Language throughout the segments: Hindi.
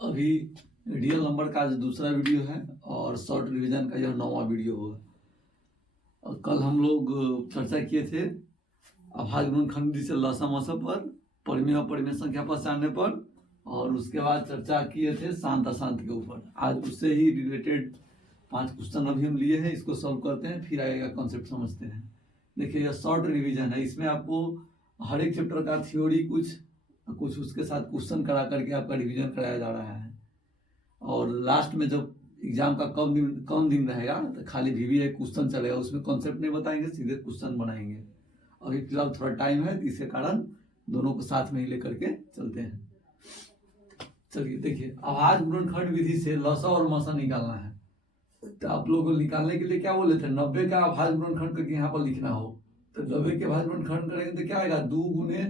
अभी रियल नंबर का आज दूसरा वीडियो है और शॉर्ट रिवीजन का यह 9वां वीडियो होगा। और कल हम लोग चर्चा किए थे अभाज्य गुणनखंड से लसा मसा पर, परिमेय और परिमेय संख्या पहचानने पर, और उसके बाद चर्चा किए थे शांत अशांत के ऊपर। आज उससे ही रिलेटेड 5 क्वेश्चन अभी हम लिए हैं, इसको सॉल्व करते हैं, फिर आएगा कॉन्सेप्ट समझते हैं। देखिए यह शॉर्ट रिवीजन है, इसमें आपको हर एक चैप्टर का थ्योरी कुछ उसके साथ क्वेश्चन करा करके आपका रिवीजन कराया जा रहा है। और लास्ट में जब एग्जाम का कम दिन रहेगा तो खाली VBA क्वेश्चन चलेगा, उसमें कॉन्सेप्ट नहीं बताएंगे, सीधे क्वेश्चन बनाएंगे। अभी फिलहाल थोड़ा टाइम है, इसके कारण दोनों को साथ में ही लेकर के चलते हैं। चलिए देखिए, अभाज्य गुणनखंड विधि से लसा और मसा निकालना है। तो आप लोगों को निकालने के लिए क्या बोले थे, 90 का अभाज्य गुणनखंड करके यहाँ पर लिखना हो। तो 90 के अभाज्य गुणनखंड करेंगे तो क्या आएगा, 2 गुने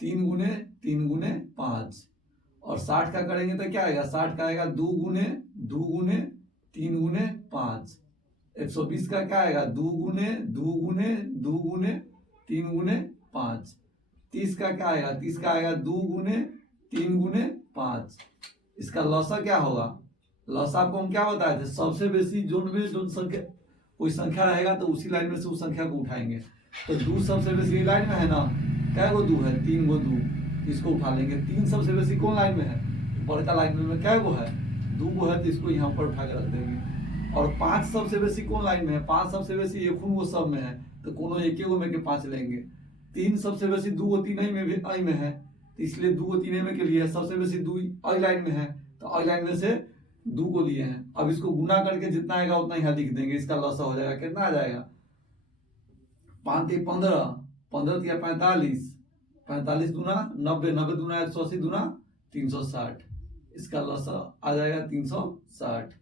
3 गुने 3 गुने 5। और 60 का करेंगे तो क्या आएगा, 60 का आएगा 2 गुने 3 गुने 5। 120 का क्या आएगा, 2 गुने 3 गुने 5। 30 का क्या आएगा, 30 का आएगा 2 गुने 3 गुने 5। इसका लसा क्या होगा, लसा को हम क्या बताए थे, सबसे बेसी जोन में जो संख्या कोई संख्या रहेगा तो उसी लाइन में से उस संख्या को उठाएंगे। तो 2 सबसे बेसी लाइन में है ना, क्या गो 2 है, 3 गो 2, इसको उठा लेंगे। 3 सबसे बेसी कौन लाइन में है, बड़का लाइन में क्या गो है, 2 गो है, तो इसको यहाँ पर उठा के रख देंगे। और 5 सबसे बेसी कौन लाइन में है, 5 सबसे बेसी एक वो सब में है, तो कोनो एक गो में के 5 लेंगे। 3 सबसे बेसी 2 गो 3 में भी आई में है, तो इसलिए 2 गो 3 में के लिए सबसे बेसी 2 आई लाइन में है, तो आई लाइन में से 2 को लिए हैं। अब इसको गुना करके जितना आएगा उतना यहाँ लिख देंगे, इसका लसा हो जाएगा। कितना आ जाएगा, 5 15, 15 या 45, 45 दूना 90, 90 दूना 180, दूना 360। इसका लसा आ जाएगा 360।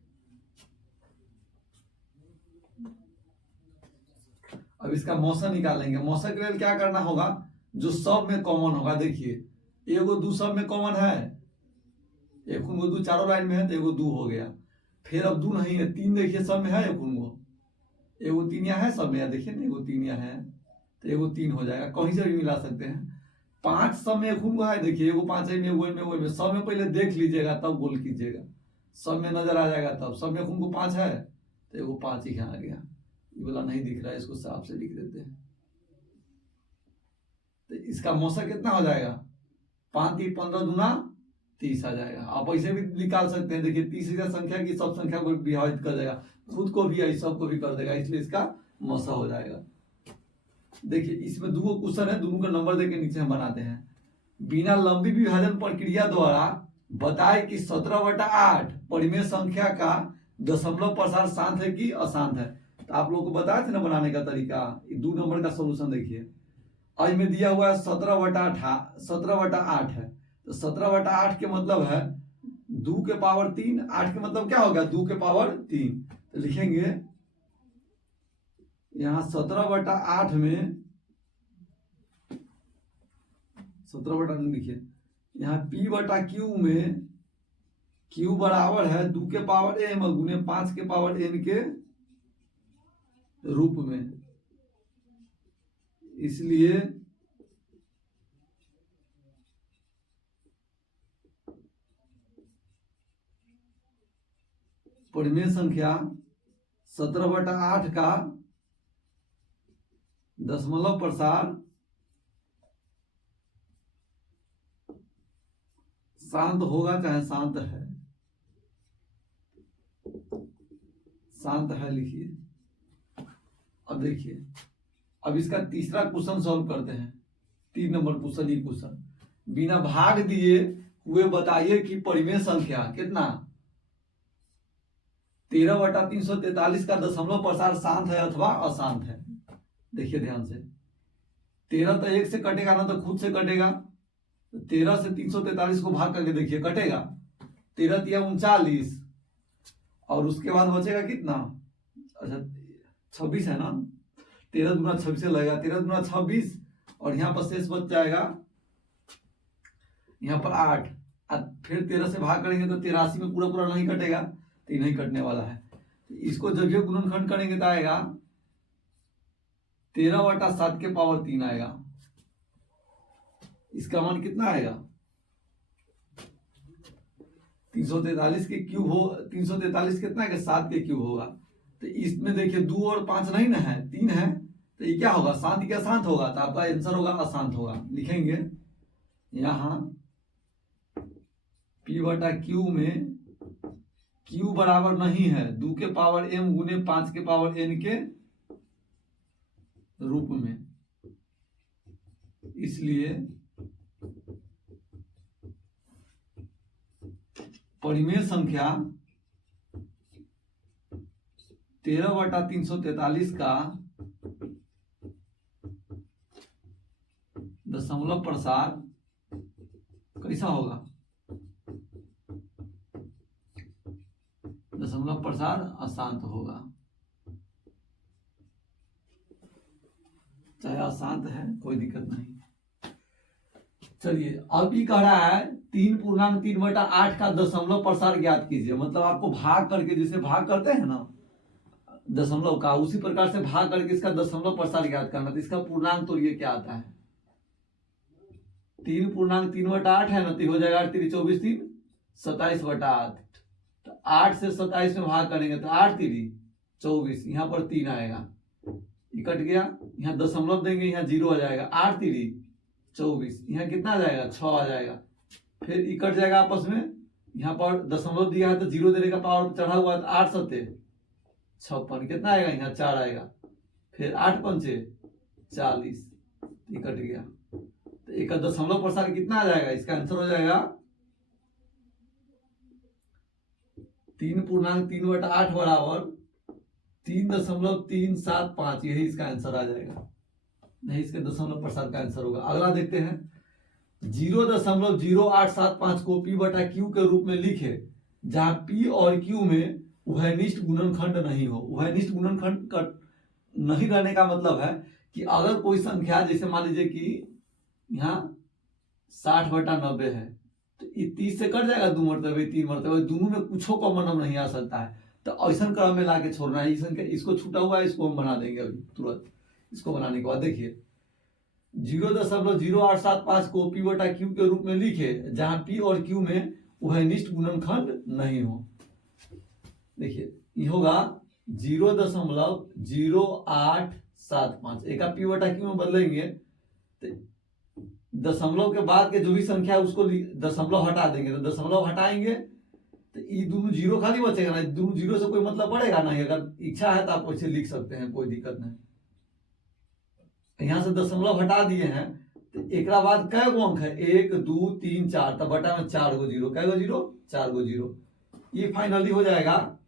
अब इसका मौसा निकालेंगे। मौसा के लिए क्या करना होगा, जो सब में कॉमन होगा। देखिए एगो 2 सब में कॉमन है, एक 2 चारों लाइन में है, तो एगो 2 हो गया। फिर अब 2 नहीं है, 3 देखिए सब में है, एगो 3 यहाँ है सब में, देखिए ना एगो 3 यहाँ है, तो एगो 3 हो जाएगा। कहीं से भी मिला सकते हैं। 5 सब में एक है, देखिए एगो 5 है में, वो में सब में पहले देख लीजिएगा तब गोल कीजिएगा, सब में नजर आ जाएगा तब। सब में 5 है, तो एगो 5 ही यहाँ आ गया। ये वाला नहीं दिख रहा है, इसको साफ से लिख देते हैं। तो इसका मौसा कितना हो जाएगा, 5 3 15 दूना 30 आ जाएगा। आप ऐसे भी निकाल सकते हैं। देखिए 30 का संख्या की सब संख्या को विभाजित कर देगा, खुद को भी सबको भी कर देगा, इसलिए इसका मौसा हो जाएगा। देखिए इसमें 2 क्वेश्चन है, दोनों का नंबर देके नीचे हम बनाते हैं। बिना लंबी विभाजन प्रक्रिया द्वारा बताए कि 17/8 परिमेय संख्या का दशमलव प्रसार शांत है कि अशांत है। तो आप लोगों को बताए थे ना बनाने का तरीका। 2 नंबर का सोल्यूशन देखिए, आज में दिया हुआ है 17/8 है, तो 17/8 के मतलब है 2 के पावर 3, 8 के मतलब क्या होगा, 2 के पावर 3। तो लिखेंगे यहां 17/8 में 17/8 लिखिए, यहाँ P/Q में Q बराबर है 2 के पावर m गुने 5 के पावर n के रूप में। इसलिए परिमेय संख्या 17/8 का दशमलव प्रसार शांत होगा चाहे शांत है, शांत है लिखिए। अब देखिए, अब इसका तीसरा क्वेश्चन सॉल्व करते हैं। 3 नंबर क्वेश्चन, ये क्वेश्चन, बिना भाग दिए हुए बताइए कि परिमेय संख्या कितना 13/343 का दशमलव प्रसार शांत है अथवा अशांत है। देखिए ध्यान से, 13 तो 1 से कटेगा ना, तो खुद से कटेगा। 13 से 343 को भाग करके देखिए, कटेगा 13 तिया 39, और उसके बाद बचेगा कितना, अच्छा 26 है ना, 13 दूना 26 से लगेगा, 13 दूना 26, और यहाँ पर शेष बच जाएगा यहाँ पर 8। फिर 13 से भाग करेंगे तो 83 में पूरा नहीं कटेगा, तो ये नहीं कटने वाला है। तो इसको जब ये गुणनखंड करेंगे तो आएगा 13/7 के पावर 3 आएगा। इसका मान कितना आएगा, 343 के क्यूब हो, 343 कितना है कि 7 के क्यूब होगा। तो इसमें देखिए 2 और 5 नहीं ना है, 3 है, तो ये क्या होगा, शांत क्या शांत होगा, तो आपका आंसर होगा अशांत होगा। लिखेंगे यहाँ p बटा क्यू में q बराबर नहीं है 2 के पावर m गुने 5 के पावर n के रूप में, इसलिए परिमेय संख्या 13/343 का दशमलव प्रसार कैसा होगा, दशमलव प्रसार अशांत होगा। चाहे अशांत है कोई दिक्कत नहीं। चलिए अब ये कह रहा है 3.3/8 का दशमलव प्रसार ज्ञात कीजिए। मतलब आपको भाग करके, जैसे भाग करते हैं ना दशमलव का, उसी प्रकार से भाग करके इसका दशमलव प्रसार ज्ञात करना। तो इसका पूर्णांक तो ये क्या आता है, 3.3/8 है ना, तो हो जाएगा 3 24 3 27/8। तो 8 से 27 में भाग करेंगे तो 8 3 24, यहाँ पर 3 आएगा, ये कट गया, यहाँ दशमलव देंगे, यहाँ 0 आ जाएगा, 8 3 24, यहाँ कितना आ जाएगा 6 आ जाएगा, फिर ये कट जाएगा आपस में, यहाँ पर दशमलव दिया है तो 0 देने का पावर चढ़ा हुआ है, तो 8 7 56, कितना आएगा, यहाँ 4 आएगा, फिर 8 5 40, ये कट गया। तो एक दशमलव प्रसार कितना आ जाएगा, इसका आंसर हो जाएगा 3.3/8 बराबर 3.375, यही इसका आंसर आ जाएगा, नहीं इसके दशमलव प्रसार का आंसर होगा। अगला देखते हैं 0.0875 को p बटा q के रूप में लिखे जहां p और q में उभयनिष्ठ गुणनखंड नहीं हो। उभयनिष्ठ गुणनखंड नहीं रहने का मतलब है कि अगर कोई संख्या, जैसे मान लीजिए कि यहाँ 60/90 है, तो ये 30 से कट जाएगा 2 मरतबे 3 मरतबे, दोनों में कुछ कॉमन नहीं आ सकता है, तो ऐसा क्रम में लाके छोड़ना है। इसको छूटा हुआ है, इसको हम बना देंगे अभी तुरंत। इसको बनाने के बाद देखिए 0.0875 को p बटा q के रूप में लिखे जहां p और q में उभयनिष्ठ गुणनखंड नहीं हो। देखिए ये होगा 0.0875, एक p बटा q में बदलेंगे तो दशमलव के बाद के जो भी संख्या है उसको दशमलव हटा देंगे, तो दशमलव हटाएंगे तो ये दोनों 0 खाली बचेगा ना, दोनों 0 से कोई मतलब पड़ेगा नहीं। अगर इच्छा है तो आप वैसे लिख सकते हैं, कोई दिक्कत नहीं। यहां से दशमलव हटा दिए हैं तो एक बाद कै गो अंक है, 1 2 3 4, तब बटा में 4 गो 0, कै गो 0 4 गो 0, ये फाइनली हो जाएगा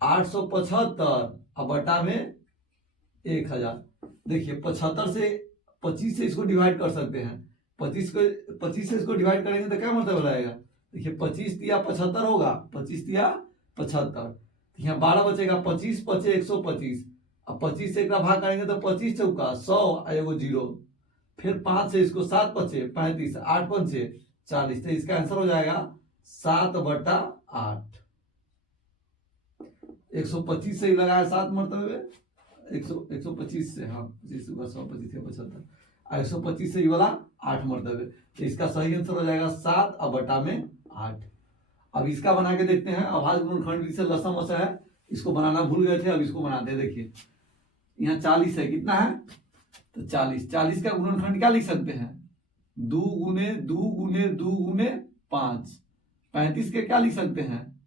875 अब बटा में 1000। देखिए 75 से 25 से इसको डिवाइड कर सकते हैं, 25 से इसको डिवाइड करेंगे तो क्या मतलब आएगा, देखिए 25 तिया 75 होगा, 25 तिया 75, यहाँ 12 बचेगा, 25 5 125, अब 25 से एक भाग करेंगे तो 25 चौका 100 एगो 0, फिर 5 से इसको 7 5 35, 8 5 40, तो इसका आंसर हो जाएगा 7/8। 125 से ही लगाया 7 मरतबे, 125 से, हाँ 25 75, 125 से ये वाला 8 मरतबे, तो इसका सही आंसर हो जाएगा 7/8। अब इसका बना के देखते हैं। अभाज्य गुणनखंड से लसम वसा है, इसको बनाना भूल गए थे, अब इसको बनाते हैं। देखिए यहाँ 40 है, कितना है तो 40 का गुणनखंड क्या लिख सकते हैं, 2 गुने 2 गुने 2 गुने 5। 35 के क्या लिख सकते हैं,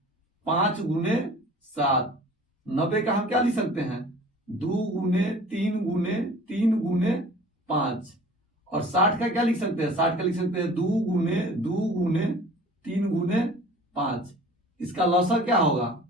5 गुने 7। 90 का हम क्या लिख सकते हैं, 2 गुने 3 गुने 3 गुने 5। और 60 का क्या लिख सकते हैं, 60 का लिख सकते हैं 2 गुने 2 गुने 3 गुने 5। इसका लौसा क्या होगा,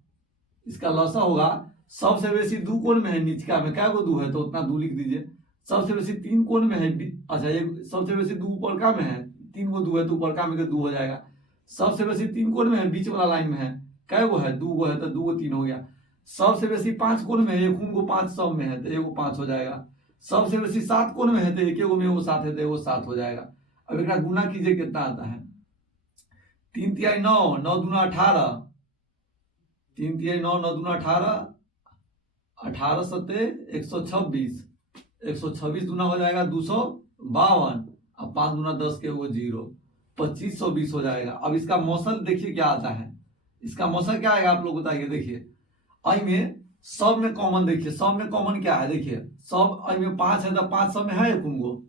इसका लौसा होगा सबसे बेसी 2 कोण में है, निचका में क्या गो 2 है तो उतना 2 लिख दीजिए। सबसे बेसी 3 कोण में है, अच्छा ये सबसे बेसी 2 ऊपर में है, 3 गो 2 है तो ऊपर का में 2 हो जाएगा। सबसे बेसी 3 कोण में है, बीच वाला लाइन में है, क्या गो है 2 गो है तो 2 गो 3 हो गया। सबसे बेसी 5 कोण में है, एक को 5 सब में है तो एगो 5 हो जाएगा। सबसे बेसी 7 कोण में है तो एक में एगो 7 है तो एगो 7 हो जाएगा। अब एक गुना कीजिए, कितना आता है, 3 तिहाई 9, 9 दूना 18, 3 तिहाई 9, 9 दूना 18, 18 सत्ते 126, 126 दूना हो जाएगा 252, अब 5 दूना 10 के वो 0, 2520 हो जाएगा। अब इसका मौसल देखिए क्या आता है, इसका मौसल क्या आएगा आप लोग बताइए। देखिए आई में सब में कॉमन, देखिए सब में कॉमन क्या है, देखिए सब आई में 5 है, तो 5 सब में है एक गो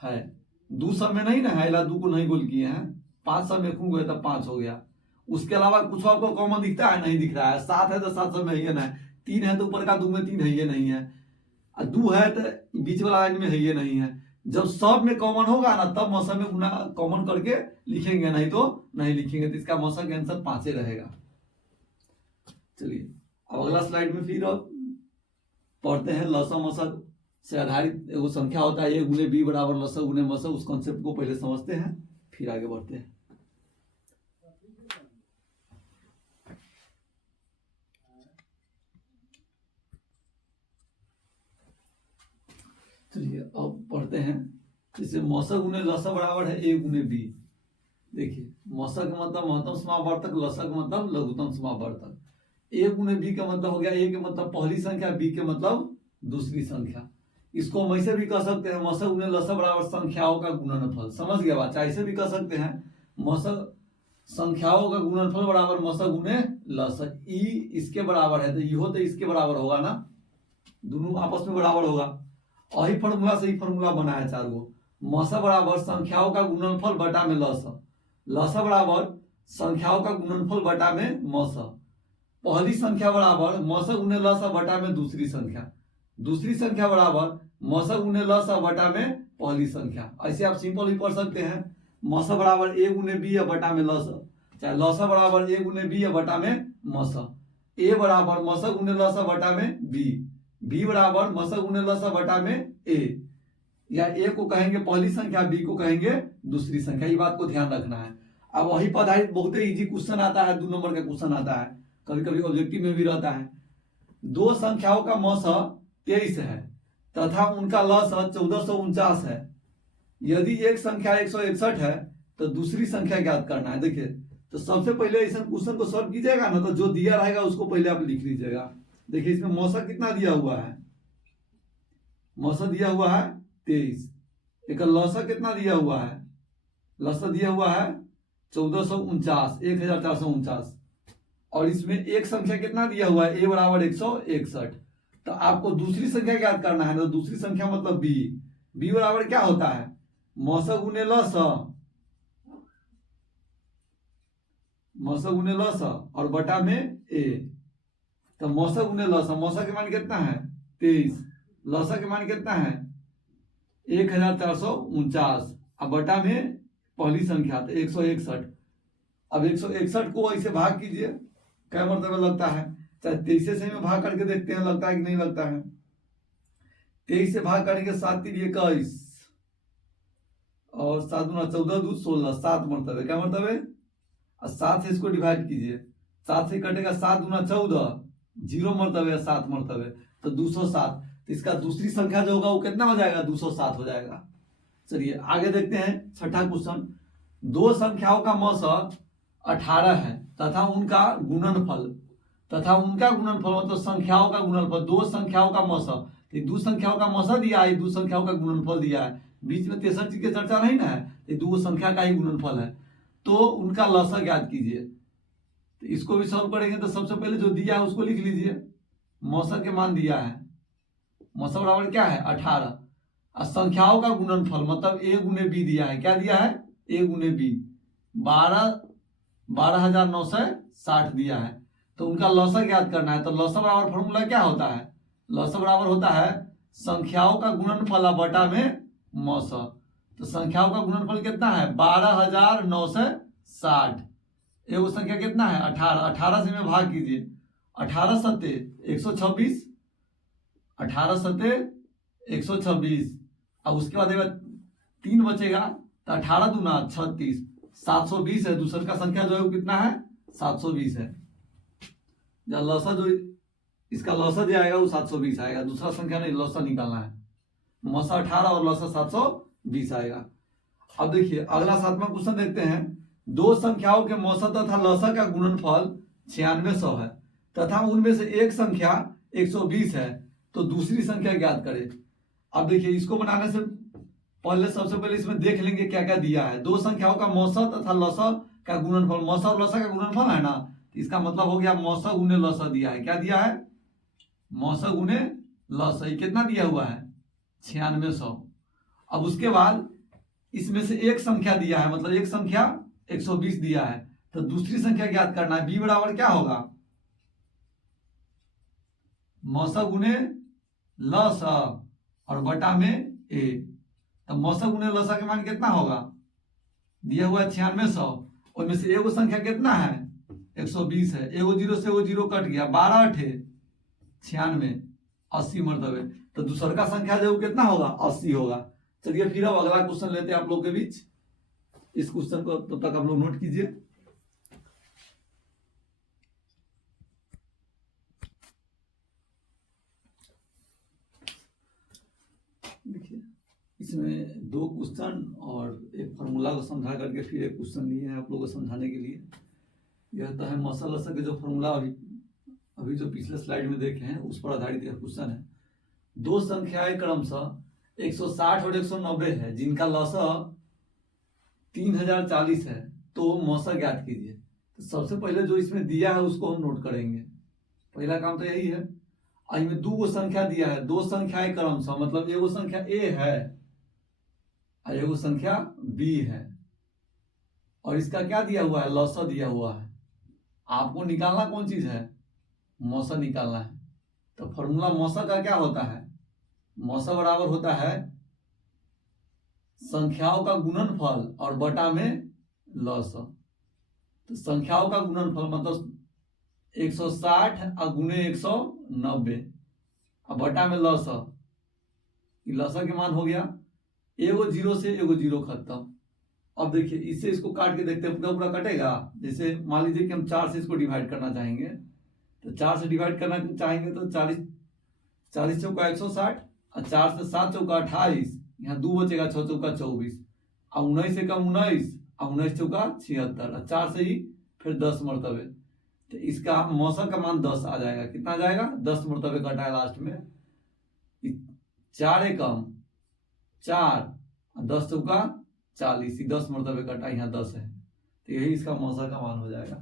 है, 2 सब में नहीं ना है, 2 को नहीं गोल किए हैं, 5 सब में एक गो है तो 5 हो गया। उसके अलावा कुछ आपको कॉमन दिखता है, नहीं दिख रहा है। 7 है तो 7 सब में है ना, 3 है तो ऊपर का 2 में 3 है ये नहीं है, 2 है तो बीच वाला लाइन में है ये नहीं है। जब सब में कॉमन होगा ना तब मौसम में गुना कॉमन करके लिखेंगे, नहीं तो नहीं लिखेंगे। तो इसका मौसम का आंसर 5 रहेगा। चलिए अब अगला स्लाइड में फिर पढ़ते हैं। लसा मसा से आधारित एगो संख्या होता है ए गुने बी बराबर लसा गुने मसा, उस कॉन्सेप्ट को पहले समझते हैं फिर आगे बढ़ते हैं। चलिए अब पढ़ते हैं। जैसे मौसा गुने लसा बराबर है ए गुने बी। देखिए मौसा का मतलब महत्तम समावर्तक, लसा का मतलब लघुत्तम समावर्तक। ए गुने बी का मतलब हो गया, ए के मतलब पहली संख्या, बी के मतलब दूसरी संख्या। इसको हम ऐसे भी कह सकते हैं मौसा गुने लसा बराबर संख्याओं का गुणनफल। समझ गया बात? ऐसे भी कह सकते हैं मौसा संख्याओं का गुणनफल बराबर मौसा गुने लसा। ई इसके बराबर है तो ई हो तो इसके बराबर होगा ना, दोनों आपस में बराबर होगा। वही फॉर्मूला से ही फॉर्मूला बना है 4 गो। मौसा बराबर संख्याओं का गुणनफल बटा में लसा, लसा बराबर संख्याओं का गुणनफल बटा में मौसा। पहली संख्या बराबर मौसा गुने लसा बटा में दूसरी संख्या, दूसरी संख्या बराबर मौसा गुने लसा बटा में पहली संख्या। ऐसे आप सिंपल भी पढ़ सकते हैं, मौसा बराबर ए गुने बी या बटा में लसा, चाहे लसा बराबर ए गुने बी या बटा में मौसा। ए बराबर मौसा गुने लसा बटा में बी, बी बराबर मौसा गुने लसा बटा में ए, या ए को कहेंगे पहली संख्या, बी को कहेंगे दूसरी संख्या। ये बात को ध्यान रखना है। अब वही पढ़ाई बहुत ही इजी क्वेश्चन आता है, 2 नंबर का क्वेश्चन आता है, कभी कभी ऑब्जेक्टिव में भी रहता है। 2 संख्याओं का मौसा 23 है तथा उनका लसा 1449 है। यदि एक संख्या 161 है तो दूसरी संख्या ज्ञात करना है। देखिए तो सबसे पहले इस क्वेश्चन को सॉल्व कीजिएगा ना, तो जो दिया रहेगा उसको पहले आप लिख लीजिएगा। देखिए इसमें मौसा कितना दिया हुआ है, मौसा दिया हुआ है 23, एक लसा कितना दिया हुआ है, लसा दिया हुआ है 1449, 1449, और इसमें एक संख्या कितना दिया हुआ है, ए बराबर 161। तो आपको दूसरी संख्या ज्ञात करना है, तो दूसरी संख्या मतलब बी, बी बराबर क्या होता है मौसा गुने लसा, मौसा गुने लसा और बटा में ए। तो मौसा गुने लसा, मौसा के मान कितना है 23, लसा के मान कितना है 1449, अब बटा में पहली संख्या तो 161। अब 161 को ऐसे भाग कीजिए, क्या मरतबा लगता है, चाहे 23 से में भाग करके देखते हैं लगता है कि नहीं लगता है। 23 से भाग करेंगे 7 3 21 और 7 दूना 14 2 16, 7 मरतबे, क्या मरतबे, और 7 से इसको डिवाइड कीजिए, 7 से कटेगा 7 दूना 14, 0 मरतबे 7 मरतबे, तो 207। तो इसका दूसरी संख्या जो होगा वो कितना हो जाएगा 207 हो जाएगा। चलिए आगे देखते हैं छठा क्वेश्चन। 2 संख्याओं का मौसा 18 है तथा उनका गुणनफल, तथा उनका गुणनफल मतलब संख्याओं का गुणनफल। 2 संख्याओं का मौसा, 2 संख्याओं का मौसा दिया है, 2 संख्याओं का गुणनफल दिया है, बीच में 63 चीज की चर्चा नहीं ना है, ये 2 संख्या का ही गुणनफल है। तो उनका लसा ज्ञात कीजिए। तो इसको भी सॉल्व करेंगे तो सबसे पहले जो दिया है उसको लिख लीजिए। मौसा के मान दिया है, मौसा बराबर क्या है 18, और संख्याओं का गुणनफल मतलब ए गुने बी दिया है, क्या दिया है ए गुने बी, 12,960 दिया है। तो उनका लसा ज्ञात करना है। तो लसा बराबर फॉर्मूला क्या होता है, लसा बराबर होता है संख्याओं का गुणनफल बटा में मौसा। तो संख्याओं का गुणनफल कितना है 12,960, एगो संख्या कितना है 18, 18 से में भाग कीजिए, 18 सत्ते 126, 18 सत्ते 126, अब उसके बाद 3 बचेगा तो 18 दूना 36, 720 है। दूसर का संख्या जो है वो कितना है 720 है। जब लसा जो इसका लसा जो आएगा वो 720 आएगा, दूसरा संख्या नहीं, लसा निकालना है। मौसा 18 और लसा 720 आएगा। अब देखिए अगला 7वां क्वेश्चन देखते हैं। 2 संख्याओं के मौसा तथा लसा का गुणनफल 9600 है तथा उनमें से एक संख्या 120 है, तो दूसरी संख्या ज्ञात करें। अब देखिए इसको बनाने से सबसे पहले इसमें देख लेंगे क्या क्या दिया है। दो संख्याओं का मौसा तथा लसा का गुणनफल, मौसा और लसा का गुणनफल है ना, इसका मतलब हो गया मौसा गुने लसा दिया है। क्या दिया है? मौसा गुने लसा। ये कितना दिया हुआ है? 9600। अब उसके बाद इसमें से एक संख्या दिया है, मतलब एक संख्या 120 दिया है, तो दूसरी संख्या ज्ञात करना है। बी बराबर क्या होगा? मौसा गुने लसा और बटा में ए। तो मौसा गुने लसा के मान कितना होगा? दिया हुआ है 9600, उसमें से एगो संख्या कितना है? 120 है। एगो जीरो से एगो जीरो कट गया, 12 अठे 96, 80 मरतबे। तो दूसर का संख्या जो कितना होगा? 80 होगा। चलिए फिर अब अगला क्वेश्चन लेते हैं आप लोग के बीच। इस क्वेश्चन को तब तक आप लोग नोट कीजिए। देखिए इसमें दो क्वेश्चन और एक फॉर्मूला को समझा करके फिर एक क्वेश्चन लिए हैं आप लोगों को समझाने के लिए। यह तो है मौसा लसा के जो फॉर्मूला अभी जो पिछले स्लाइड में देखे हैं उस पर आधारित यह क्वेश्चन है। दो संख्याएं क्रमशः 160 और 190 है, जिनका लसा 3040 है, तो मौसा ज्ञात कीजिए। तो सबसे पहले जो इसमें दिया है उसको हम नोट करेंगे। पहला काम तो यही है। इसमें दो संख्या दिया है, दो संख्याएं क्रमशः, मतलब एगो संख्या ए है और एगो संख्या बी है, और इसका क्या दिया हुआ है? लसा दिया हुआ है। आपको निकालना कौन चीज है? मौसा निकालना है। तो फॉर्मूला मौसा का क्या होता है? मौसा बराबर होता है संख्याओं का गुणनफल और बटा में लसा। तो संख्याओं का गुणनफल मतलब 160 और गुने 190 और बटा में लसा। लसा के मान हो गया एगो जीरो से एगो जीरो खत्म। अब देखिए इससे इसको काट के देखते हैं, पूरा पूरा कटेगा। जैसे मान लीजिए कि हम 4 से इसको डिवाइड करना चाहेंगे, तो 4 से डिवाइड करना चाहेंगे तो 40 चौका 160 और 4 से 7 चौका 28, यहाँ 2 बचेगा, 6 चौका 24 और 19 से कम 19 और 19 चौका 76 और 4 से ही फिर 10 मरतबे। तो इसका मौसा का मान 10 आ जाएगा। कितना आ जाएगा? 10 मरतबे कटा है लास्ट में। 4 एकम 4 और 10 चौका 40, 10 मरतबे कटा, यहाँ 10 है, तो यही इसका मौसा का मान हो जाएगा।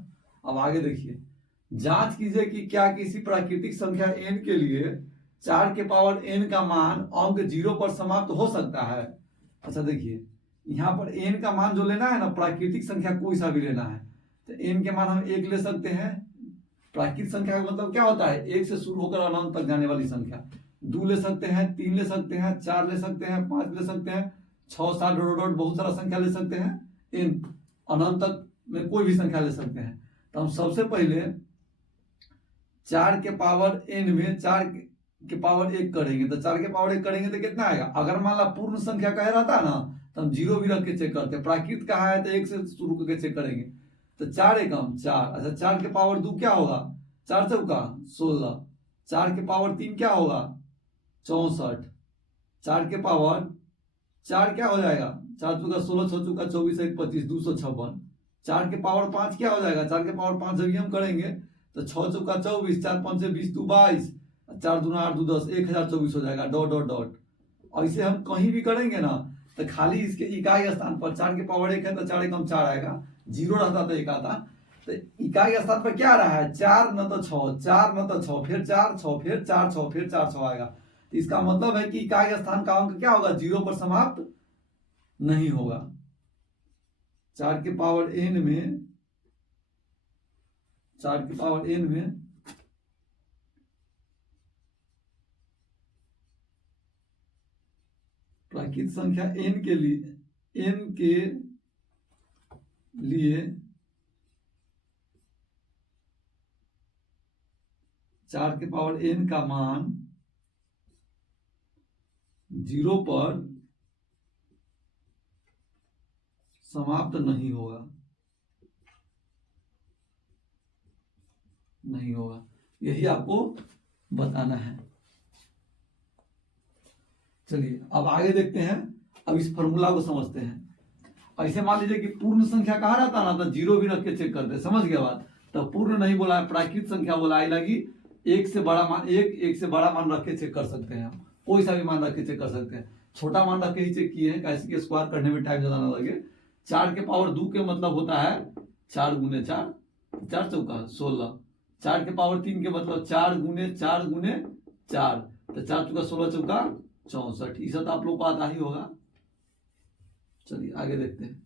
अब आगे देखिए, जांच कीजिए कि क्या किसी प्राकृतिक संख्या n के लिए 4 के पावर n का मान अंक 0 पर समाप्त हो सकता है। अच्छा देखिए यहाँ पर n का मान जो लेना है ना, प्राकृतिक संख्या कोई सा भी लेना है, तो n के मान हम 1 ले सकते हैं। प्राकृतिक संख्या का मतलब क्या होता है? 1 से शुरू होकर अनंत तक जाने वाली संख्या। 2 ले सकते हैं, 3 ले सकते हैं, 4 ले सकते हैं, 5 ले सकते हैं, 6 7 डॉट बहुत सारा संख्या ले सकते हैं। इन अनंत तक में कोई भी संख्या ले सकते हैं। तो हम सबसे पहले 4 के पावर n में 4 के पावर 1 करेंगे, तो 4 के पावर 1 करेंगे तो कितना आएगा? अगर मान ला पूर्ण संख्या कहे रहता है ना, तो हम 0 भी रख के चेक करते हैं। प्राकृत कहा है तो 1 से शुरू करके चेक करेंगे। तो 4 एकम 4, अच्छा 4 के पावर 2 क्या होगा? 4 चौका 16, 4 के पावर 3 क्या होगा? 64, 4 के पावर 4 क्या हो जाएगा? 4 चौका 16, 6 चौका 24, 1 25, 256। 4 के पावर 5 क्या हो जाएगा? 4 के पावर 5 जब हम करेंगे तो 6 चौका 24, 4 5 से 20, 2 22, 4 दूना 8 2 10, 1024 हो जाएगा। Dot dot dot. और इसे हम कहीं भी करेंगे ना, तो खाली इसके इकाई स्थान पर 4 के पावर 1 है तो 4 एकम 4 आएगा, 0 रहता तो 1 आता। तो इकाई स्थान पर क्या रहा है? 4 न तो 6, 4 न तो 6, फिर 4 6, फिर 4 6, फिर 4 6 आएगा। तो इसका मतलब है कि इकाई स्थान का अंक क्या होगा? 0 पर समाप्त नहीं होगा। 4 के पावर n में 4 के पावर n में प्राकृत संख्या n के लिए 4 के पावर n का मान 0 पर समाप्त नहीं होगा, नहीं होगा, यही आपको बताना है। चलिए अब आगे देखते हैं। अब इस फॉर्मूला को समझते हैं। ऐसे मान लीजिए कि पूर्ण संख्या कहा रहता ना, तो 0 भी रख के चेक करते। समझ गया बात? तो पूर्ण नहीं बोला है, प्राकृत संख्या बोला है, लगी 1 से बड़ा मान, 1 से बड़ा मान रख के चेक कर सकते हैं हम, कोई सा भी मान रख के चेक कर सकते हैं। छोटा मान रख के ही चेक किए हैं, कैसे के स्क्वायर करने में टाइम ज्यादा ना लगे। 4 के पावर 2 के मतलब होता है 4 गुने 4, 4 चौका 16। 4 के पावर 3 के मतलब 4 गुने 4 गुने 4, तो 4 चौका 16 चौका 64। इस तो आप लोग को आता ही होगा। चलिए आगे देखते हैं।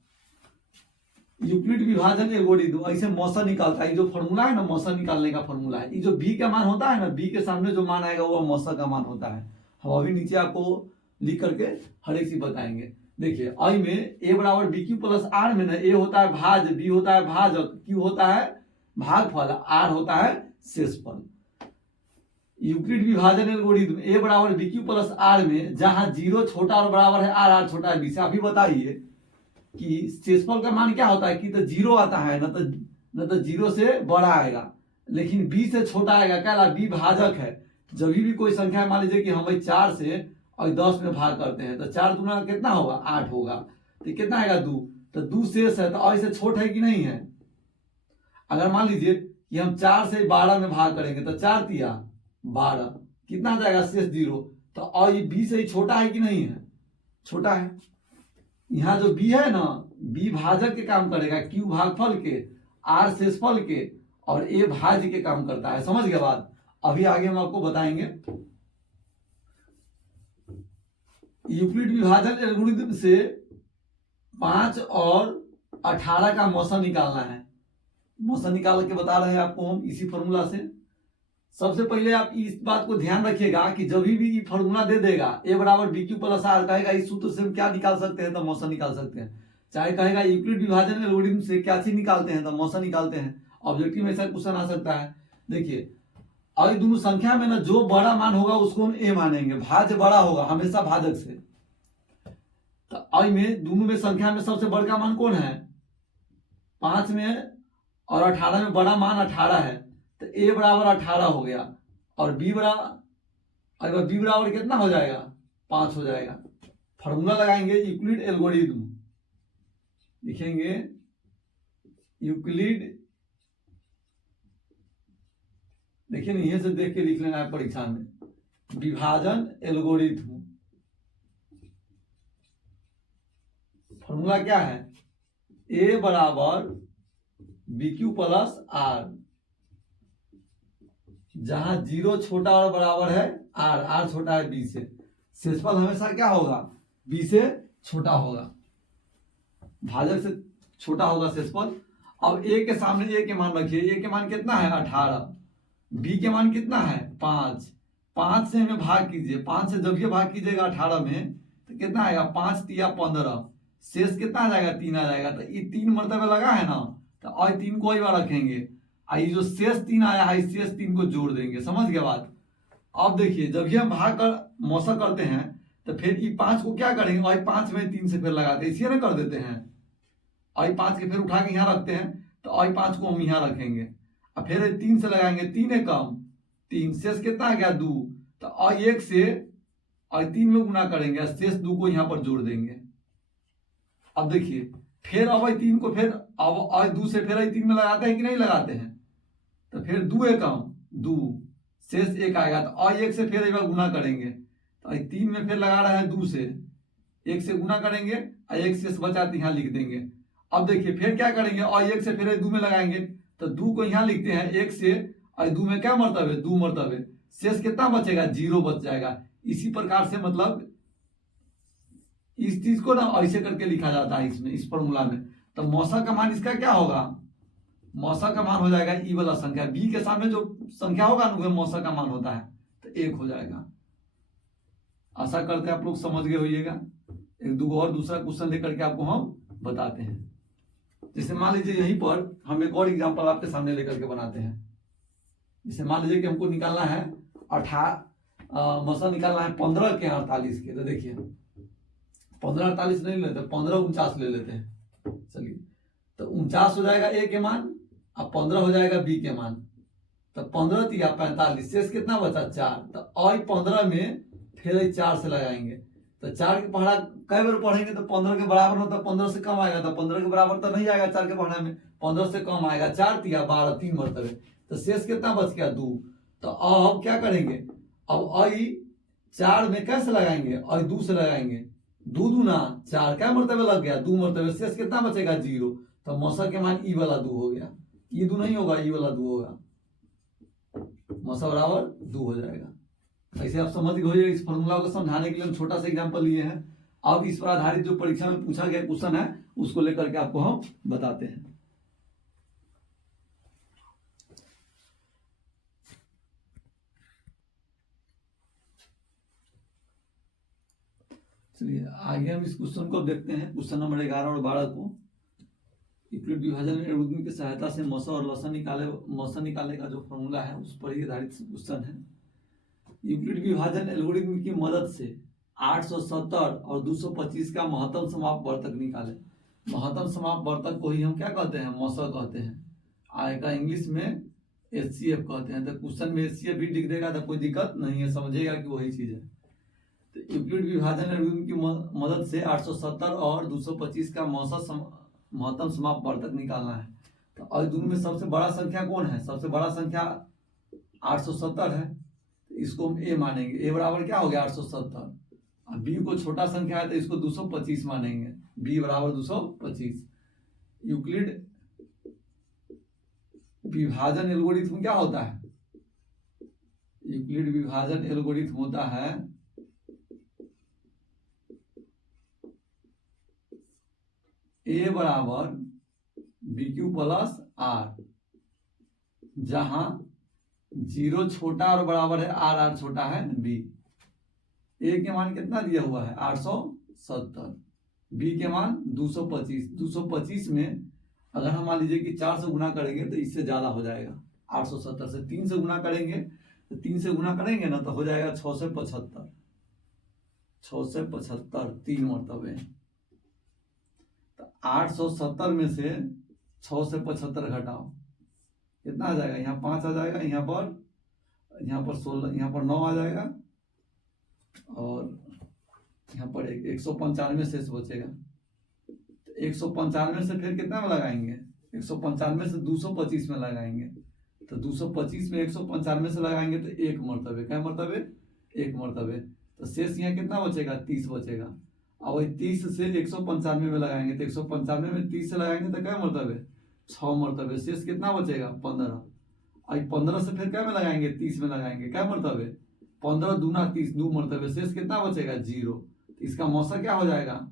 यूक्लिड विभाजन एल्गोरिथम ऐसे मौसा निकालता है। जो फॉर्मूला है ना, मौसा निकालने का फॉर्मूला है। ये जो बी का मान होता है ना, बी के सामने जो मान आएगा वो मौसा का मान होता है। हम अभी नीचे आपको लिख करके हर एक चीज बताएंगे। देखिए आई में ए बराबर बी क्यू प्लस आर में ना, ए होता है भाज, बी होता है भाजक, क्यू होता है भागफल, आर होता है शेषफल। यूक्लिड विभाजन एल्गोरिथम ए बराबर बी क्यू प्लस आर में जहां 0 छोटा और बराबर है आर, आर छोटा है बी से। अभी बताइए कि शेषफल का मान क्या होता है कि तो 0 आता है, न तो 0 से बड़ा आएगा, लेकिन b से छोटा आएगा। क्या ला b भाजक है। जब भी कोई संख्या मान लीजिए कि हम 4 से और 10 में भाग करते हैं तो 4 दूना कितना होगा 8 होगा, तो कितना आएगा 2, तो 2 शेष है, तो ऐसे छोटा है कि नहीं है। अगर मान लीजिए कि हम 4 से 12 में भाग करेंगे तो 4 तिया 12, कितना आ जाएगा शेष 0, तो और ये b से ही छोटा है कि नहीं है, छोटा है। यहाँ जो b है ना, b भाजक के काम करेगा, q भागफल के, r शेषफल के और a भाज्य के काम करता है। समझ गए बात। अभी आगे हम आपको बताएंगे। यूक्लिड विभाजन एल्गोरिथम से 5 और 18 का मौसा निकालना है। मौसा निकाल के बता रहे हैं आपको हम इसी फॉर्मूला से। सबसे पहले आप इस बात को ध्यान रखिएगा कि जब भी ये फॉर्मूला दे देगा ए बराबर बी क्यू प्लस आर, कहेगा इस सूत्र से हम क्या निकाल सकते हैं, तो मौसा निकाल सकते हैं। चाहे कहेगा यूक्लिड विभाजन एल्गोरिथम से क्या चीज निकालते हैं, तो मौसा निकालते हैं। ऑब्जेक्टिव में ऐसा क्वेश्चन आ सकता है। देखिए और दोनों संख्या में ना जो बड़ा मान होगा उसको हम ए मानेंगे, भाज्य बड़ा होगा हमेशा भाजक से। तो आई में दोनों में संख्या में सबसे बड़ा मान कौन है, 5 में और 18 में बड़ा मान 18 है, तो ए बराबर 18 हो गया और बी बराबर कितना हो जाएगा 5 हो जाएगा। फॉर्मूला लगाएंगे यूक्लिड एल्गोरिथम, लिखेंगे यूक्लिड, देखिए ना यहीं से देख के लिख लेना है परीक्षा में, विभाजन एल्गोरिथम। फॉर्मूला क्या है, ए बराबर बी क्यू प्लस आर, जहां 0 छोटा और बराबर है आर, आर छोटा है बी से। शेषफल हमेशा क्या होगा, बी से छोटा होगा, भाजक से छोटा होगा शेषफल। अब ए के सामने ए के मान रखिए, ए के मान कितना है 18, बी के मान कितना है 5, 5 से हमें भाग कीजिए, 5 से जब ये भाग कीजिएगा 18 में तो कितना आएगा 5 तिया 15, शेष कितना आ जाएगा 3 आ जाएगा। तो ये 3 मरतबे लगा है ना, तो और 3 को एक बार रखेंगे, आई जो शेष 3 आया है शेष 3 को जोड़ देंगे। समझ गया बात। अब देखिए जब ये हम भाग कर मौसा करते हैं तो फिर ये 5 को क्या करेंगे, और 5 में 3 से फिर लगाते हैं, इसी ना कर देते हैं, और 5 के फिर उठा के यहाँ रखते हैं, तो और 5 को हम यहाँ रखेंगे, अब फिर 3 से लगाएंगे, 3 है कम 3, शेष कितना आ गया 2, तो और 1 से और 3 में गुना करेंगे, शेष 2 को यहाँ पर जोड़ देंगे। अब देखिए फिर अब 3 को फिर अब और 2 से फिर 3 में लगाते हैं कि नहीं लगाते हैं, तो फिर 2 है कम 2, शेष 1 आएगा, तो और 1 से फिर एक बार गुना करेंगे, तो 3 में फिर लगा रहे हैं 2 से 1 से गुना करेंगे और 1 शेष बचा तो यहाँ लिख देंगे। अब देखिए फिर क्या करेंगे, और 1 से फिर 2 में लगाएंगे, तो 2 को यहाँ लिखते हैं 1 से और 2 में क्या मरतबे 2 मरतबे, शेष कितना बचेगा 0 बच जाएगा। इसी प्रकार से मतलब इस चीज को ना ऐसे करके लिखा जाता है इसमें, इस फॉर्मूला में। तो मौसा का मान इसका क्या होगा, मौसा का मान हो जाएगा ई वाला संख्या, बी के सामने जो संख्या होगा ना वो मौसा का मान होता है, तो 1 हो जाएगा। आशा करते हैं आप लोग समझ गए होइएगा। एक दो और दूसरा क्वेश्चन लेकर के आपको हम बताते हैं। जैसे मान लीजिए यहीं पर हम एक और एग्जांपल आपके सामने लेकर के बनाते हैं। जैसे मान लीजिए कि हमको निकालना है मौसा निकालना है 15 के 48 के, तो देखिए 15 48 नहीं लेते, 15 49 ले लेते हैं। चलिए तो 49 हो जाएगा ए के मान और 15 हो जाएगा बी के मान, तो 15 तिया 45, शेष कितना बचा 4, तो और 15 में फिर 4 से लगाएंगे, तो 4 के पढ़ा कई बार पढ़ेंगे तो 15 के बराबर होता, 15 से कम आएगा, तो 15 के बराबर तो नहीं आएगा 4 के पढ़ने में, 15 से कम आएगा, 4 तिया 12 3 मरतबे, तो शेष कितना बच गया 2। तो अब क्या करेंगे, अब आई 4 में कैसे लगाएंगे और 2 से लगाएंगे, 2 दूना 4, क्या मरतबे लग गया, 2 मरतबे, शेष कितना बचेगा 0। तो मौसा के मान ई वाला 2 हो गया, ई 2 नहीं होगा, ई वाला 2 होगा, मौसा बराबर 2 हो जाएगा। ऐसे आप समझ गए। इस फॉर्मूला को समझाने के लिए हम छोटा सा एग्जांपल लिए हैं। अब इस पर आधारित जो परीक्षा में पूछा गया क्वेश्चन है उसको लेकर के आपको हम बताते हैं। चलिए आगे हम इस क्वेश्चन को देखते हैं। क्वेश्चन नंबर 11 और 12 को यूक्लिड विभाजन एल्गोरिथम की सहायता से मौसा और लसन निकालने का जो फॉर्मूला है उस पर ही आधारित क्वेश्चन है। यूक्लिड विभाजन एल्गोरिथम की मदद से 870 और 225 का महत्तम समापवर्तक निकाले। महत्तम समापवर्तक को ही हम क्या कहते हैं, मौसा कहते हैं। आएगा इंग्लिश में HCF कहते हैं। तो क्वेश्चन में HCF भी लिख देगा तो कोई दिक्कत नहीं है, समझेगा कि वही चीज है। तो यूक्लिड विभाजन एल्गोरिथम की मदद से 870 और 225 का महत्तम समापवर्तक निकालना है। तो और दोनों में सबसे बड़ा संख्या कौन है, सबसे बड़ा संख्या 870 है, तो इसको हम A मानेंगे। A बराबर क्या हो गया 870। अब B को छोटा संख्या है तो इसको 225 मानेंगे, B बराबर 225। यूक्लिड विभाजन एल्गोरिथम क्या होता है, यूक्लिड विभाजन एल्गोरिथम होता है A बराबर BQ प्लस R, जहां 0 छोटा और बराबर है R छोटा है B। A के मान कितना दिया हुआ है 870, B के मान 225। 225 में अगर हम मान लीजिए कि 4 से गुना करेंगे तो इससे ज्यादा हो जाएगा। 870 से 3 से गुना करेंगे तो 3 से गुना करेंगे ना तो हो जाएगा 6 से 75, 6 से 75 3 मरतबे। तो 870 में से 6 से 75 घटाओ कितना आ जाएगा, यहाँ 5 आ जाएगा, यहाँ पर 16, यहाँ पर 9 आ जाएगा और यहाँ पर 195 शेष बचेगा। तो 195 से फिर कितना में लगाएंगे, 195 से 225 में लगाएंगे। तो 225 में 195 से लगाएंगे तो 1 मरतबे, क्या मरतबे 1 मरतबे। तो शेष यहाँ कितना बचेगा 30 बचेगा। और वही 30 से 195 में लगाएंगे तो 195 में 30 से लगाएंगे तो क्या मरतबे 6 मरतबे। शेष कितना बचेगा 15। और 15 से फिर क्या में लगाएंगे 30 में लगाएंगे, क्या मरतबे 15 दूना 30, 2 मरतबे। शेष कितना बचेगा 0। तो इसका मौसा क्या हो जाएगा,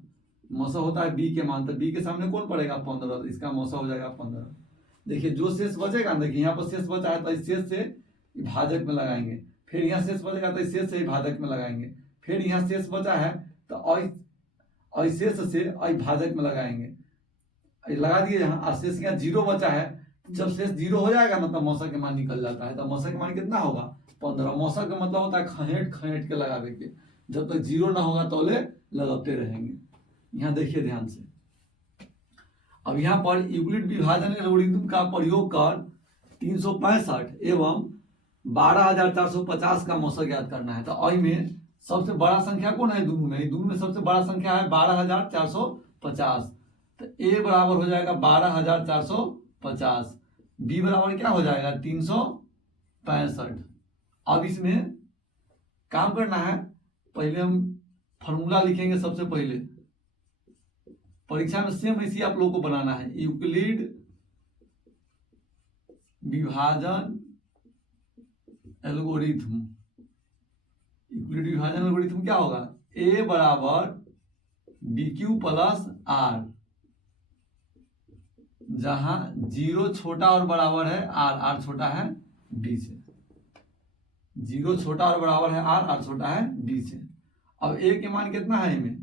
मौसा होता है B के मान, तो B के सामने कौन पड़ेगा 15, तो इसका मौसा हो जाएगा 15। देखिए जो शेष बचेगा, देखिए यहाँ पर शेष बचा है तो इस शेष से भाजक में लगाएंगे, फिर यहाँ शेष बचेगा तो इस शेष से भाजक में लगाएंगे, फिर यहाँ शेष बचा है तो और शेष से भाजक में लगाएंगे, लगा दिए यहाँ। शेष यहाँ 0 बचा है, जब शेष 0 हो जाएगा ना तब मौसा के मान निकल जाता है। तो मौसा के मान कितना होगा 15। मौसा का मतलब होता है खहेट के लगावे के, जब तक 0 ना होगा तो लगाते रहेंगे। यहाँ देखिए ध्यान से। अब यहाँ पर यूक्लिड विभाजन एल्गोरिथम का प्रयोग कर 365 एवं 12450 का मौसा ज्ञात करना है। तो आई में सबसे बड़ा संख्या कौन है दोनों में, दोनों में सबसे बड़ा संख्या है 12450। तो A बराबर हो जाएगा 12450, B बराबर क्या हो जाएगा 365। अब इसमें काम करना है, पहले हम फॉर्मूला लिखेंगे। सबसे पहले परीक्षा में सेम इसी आप लोगों को बनाना है। यूक्लिड विभाजन एल्गोरिथम, यूक्लिड विभाजन एल्गोरिथम क्या होगा, A बराबर BQ प्लस R, जहां 0 छोटा और बराबर है R छोटा है B से। 0 छोटा और बराबर है R छोटा है B से। अब A के मान कितना है इनमें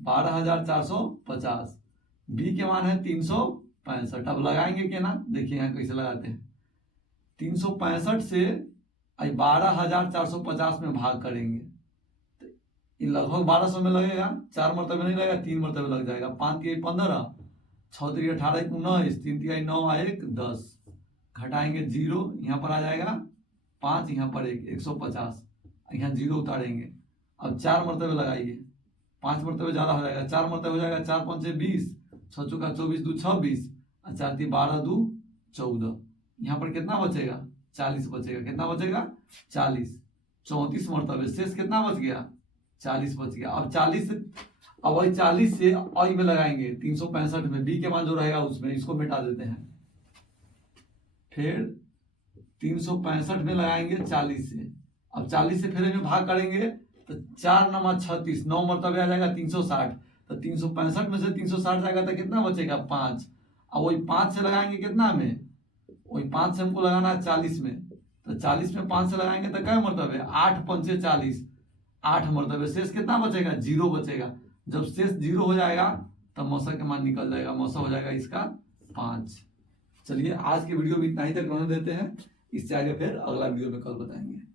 12450, B के मान है 365। अब लगाएंगे क्या ना, देखिए यहाँ कैसे लगाते हैं। 365 से 12450 में भाग करेंगे तो लगभग 1200 में लगेगा। 4 मरतबे नहीं लगेगा, 3 मरतबे लग जाएगा। 5 3 15, 6 3 18 19, 3 3 9 1 10, घटाएंगे 0, यहाँ पर आ जाएगा 5, यहाँ पर 1, 150, यहाँ 0 उतारेंगे। अब 4 मरतबे लगाइए, 5 मरतबे ज्यादा हो जाएगा, 4 मरतबे हो जाएगा। 4 5 से 20, 6 चौका 24, 2 26, 4 3 12, 2 14। यहाँ पर कितना बचेगा 40 बचेगा। कितना बचेगा 40। 34 मरतबे, शेष कितना बच गया? 40 बच गया। अब 40 से, अब वही 40 से आई में लगाएंगे 365 में, बी के मान जो रहेगा उसमें, इसको मिटा देते हैं। फिर 365 में लगाएंगे 40 से, अब 40 से फिर इन्हें भाग करेंगे तो 4 नमा 36, 9 मरतबे आ जाएगा 360, तो 365 में से 360 जाएगा तो कितना बचेगा? 5। अब वही 5 से लगाएंगे कितना में? वही 5 से हमको लगाना है 40 में, तो 40 में 5 से लगाएंगे तो क्या मरतबे? 8 पंचे 40, 8 मरतबे। शेष कितना बचेगा? 0 बचेगा। जब शेष 0 हो जाएगा तब मौसा का मान निकल जाएगा, मौसा हो जाएगा इसका 5। चलिए आज के वीडियो में इतना ही तक रहने देते हैं, इससे आगे फिर अगला वीडियो में कल बताएंगे।